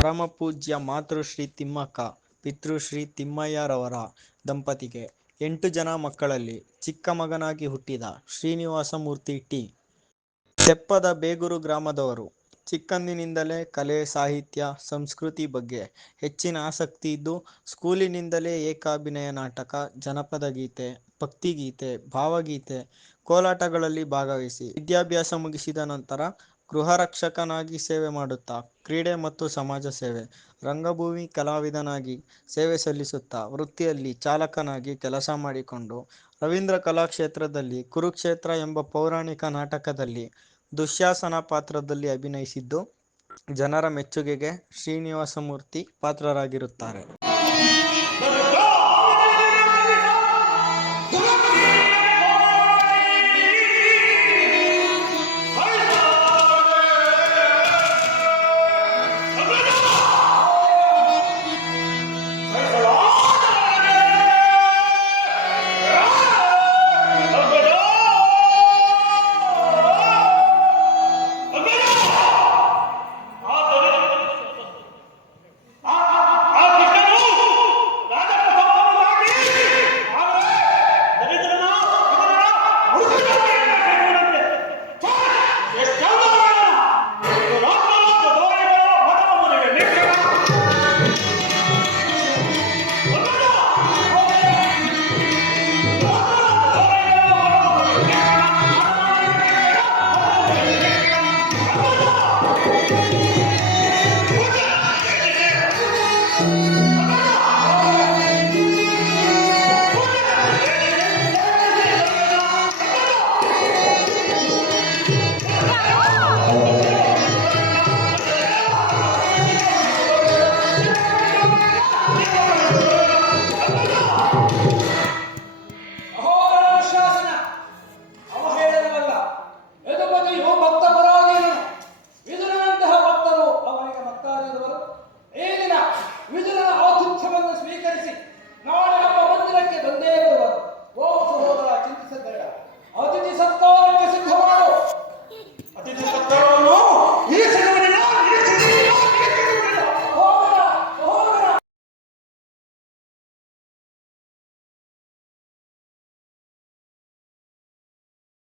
ಪರಮಪೂಜ್ಯ ಮಾತೃಶ್ರೀ ತಿಮ್ಮಕ್ಕ ಪಿತೃಶ್ರೀ ತಿಮ್ಮಯ್ಯರವರ ದಂಪತಿಗೆ ಎಂಟು ಜನ ಮಕ್ಕಳಲ್ಲಿ ಚಿಕ್ಕ ಮಗನಾಗಿ ಹುಟ್ಟಿದ ಶ್ರೀನಿವಾಸಮೂರ್ತಿ ಟಿ. ತೆಪ್ಪದ ಬೇಗೂರು ಗ್ರಾಮದವರು. ಚಿಕ್ಕಂದಿನಿಂದಲೇ ಕಲೆ, ಸಾಹಿತ್ಯ, ಸಂಸ್ಕೃತಿ ಬಗ್ಗೆ ಹೆಚ್ಚಿನ ಆಸಕ್ತಿ ಇದ್ದು, ಸ್ಕೂಲಿನಿಂದಲೇ ಏಕಾಭಿನಯ ನಾಟಕ, ಜನಪದ ಗೀತೆ ಭಕ್ತಿಗೀತೆ ಭಾವಗೀತೆ ಕೋಲಾಟಗಳಲ್ಲಿ ಭಾಗವಹಿಸಿ ವಿದ್ಯಾಭ್ಯಾಸ ಮುಗಿಸಿದ ನಂತರ ಗೃಹರಕ್ಷಕನಾಗಿ ಸೇವೆ ಮಾಡುತ್ತಾ ಕ್ರೀಡೆ ಮತ್ತು ಸಮಾಜ ಸೇವೆ, ರಂಗಭೂಮಿ ಕಲಾವಿದನಾಗಿ ಸೇವೆ ಸಲ್ಲಿಸುತ್ತಾ ವೃತ್ತಿಯಲ್ಲಿ ಚಾಲಕನಾಗಿ ಕೆಲಸ ಮಾಡಿಕೊಂಡು ರವೀಂದ್ರ ಕಲಾಕ್ಷೇತ್ರದಲ್ಲಿ ಕುರುಕ್ಷೇತ್ರ ಎಂಬ ಪೌರಾಣಿಕ ನಾಟಕದಲ್ಲಿ ದುಶ್ಯಾಸನ ಪಾತ್ರದಲ್ಲಿ ಅಭಿನಯಿಸಿದ್ದು ಜನರ ಮೆಚ್ಚುಗೆಗೆ ಶ್ರೀನಿವಾಸಮೂರ್ತಿ ಪಾತ್ರರಾಗಿರುತ್ತಾರೆ.